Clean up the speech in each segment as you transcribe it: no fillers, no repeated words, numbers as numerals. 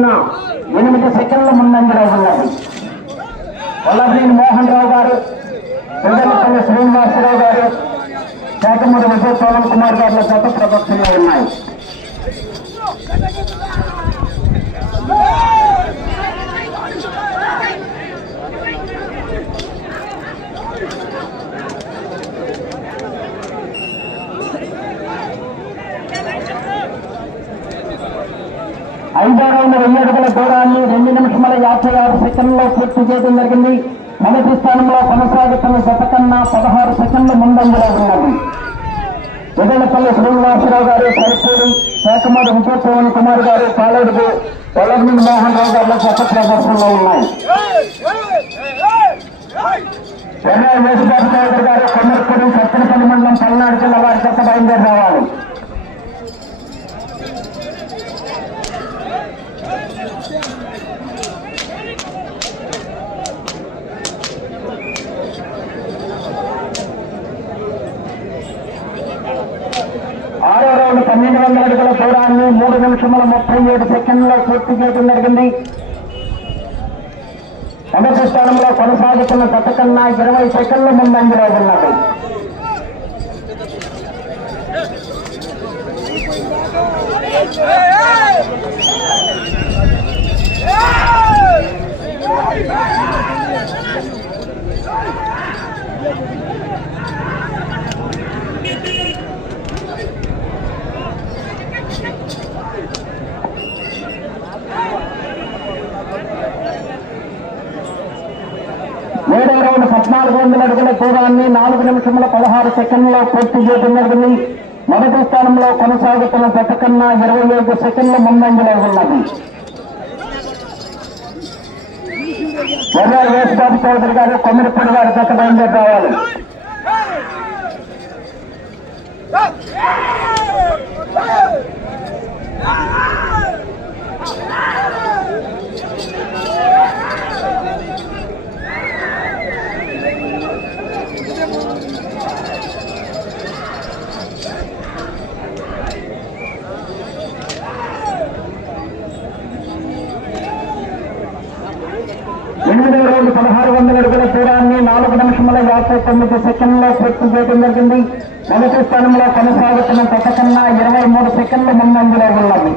కన్నా 8 సెకండ్ల ముందంజలో ఉన్నది. వల్లభనేని మోహన్ రావు గారు, పెద్దలపల్లి శ్రీనివాసరావు గారు, శాఖమూరి విజయ్ పవన్ కుమార్ గారుల జత ప్రదర్శనలో ఉన్నాయి. ఐదో రౌండ్ 1000 అడుగుల దూరాన్ని 2 నిమిషముల 56 సెకండ్లో పూర్తి చేయడం జరిగింది. మొదటి స్థానంలో కొనసాగుతున్న జత కన్నా 16 సెకండ్ల ముందంజలో ఉన్నది. పెద్దలపల్లి శ్రీనివాసరావు గారు, సరిపూడి శాఖమూరి విజయ్ పవన్ కుమార్ గారు, పాలడుగు వల్లభనేని మోహన్ రావు గారుల జత ప్రదర్శనలో ఉన్నాయి. వేసుబాబు చౌదరి గారు, కొమ్మరిపూడి సత్తెనపల్లి మండలం పల్నాడు జిల్లా వారి జత బయలుదేరి రావాలి. ఆరో రౌండ్ 1200 అడుగుల దూరాన్ని 3 నిమిషముల 37 సెకండ్లో పూర్తి చేయడం జరిగింది. మొదటి స్థానంలో కొనసాగుతున్న జత కన్నా 20 సెకండ్ల ముందంజలో ఉన్నది. ఏడో రౌండ్ 1400 అడుగుల దూరాన్ని 4 నిమిషముల 16 సెకండ్లో పూర్తి చేయడం జరిగింది. మొదటి స్థానంలో కొనసాగుతున్న జత కన్నా 25 సెకండ్ల ముందంజలో ఉన్నది. వేసుబాబు చౌదరి గారు, కొమ్మరిపూడి గారి జత బయలుదేరి రావాలి. ఎనిమిదో రౌండ్ 1600 అడుగుల దూరాన్ని 4 నిమిషముల 59 సెకండ్లో పూర్తి చేయడం జరిగింది. మొదటి స్థానంలో కొనసాగుతున్న జత కన్నా 23 సెకండ్ల ముందంజలో ఉన్నది.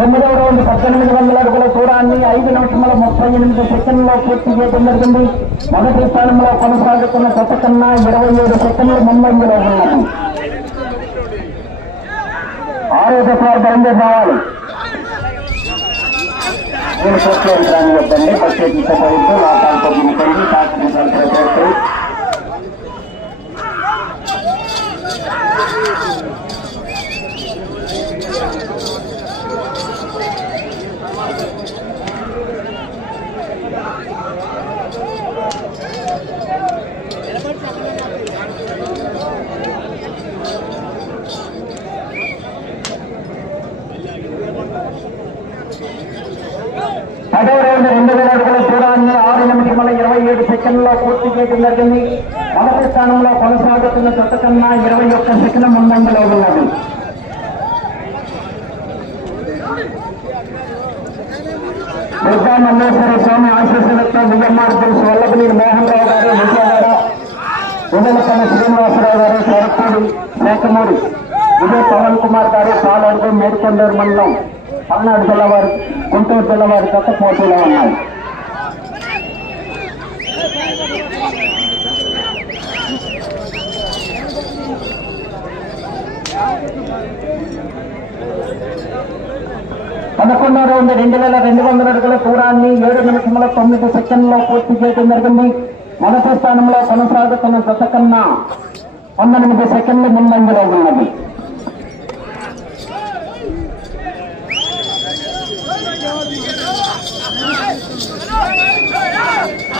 తొమ్మిదవ రౌండ్ 1800 అడుగుల దూరాన్ని 5 నిమిషముల 38 సెకండ్లో పూర్తి చేయడం జరిగింది. మొదటి స్థానంలో కొనసాగుతున్న జత కన్నా 27 సెకండ్ల ముందంజలో ఉన్నది. ఆరో జత బయలుదేరి రావాలి. నేను కోర్టులో యంత్రాన్ని వద్దండి, ప్రత్యేకించ పోయింది లాభాలతో దిగుతుంది శాస్త్రీయ పదవ రౌండ్ 2000 అడుగుల దూరాన్ని 6 నిమిషముల 27 సెకండ్లో పూర్తి చేయడం జరిగింది. మొదటి స్థానంలో కొనసాగుతున్న జత కన్నా 21 సెకండ్ల ముందంజలో ఉన్నది. దుర్గా మల్లేశ్వర స్వామి ఆశీస్సులతో విఎంఆర్ తెలుసు వల్లభనేని మోహన్ రావు గారు, విజయవాడ పెద్దలపల్లి శ్రీనివాసరావు గారు, సరపూడి శాఖమూరి విజయ్ పవన్ కుమార్ గారు, పాలడుగు మేడికొండూరు మండలం పల్నాడు జిల్లా వారి, గుంటూరు జిల్లా వారి జత పోటీలో ఉన్నాయి. పదకొండవ రౌండ్ 2200 అడుగుల దూరాన్ని 7 నిమిషముల 9 సెకండ్లో పూర్తి చేయడం జరిగింది. మొదటి స్థానంలో కొనసాగుతున్న జత కన్నా 19 సెకండ్ల ముందంజలో ఉన్నది.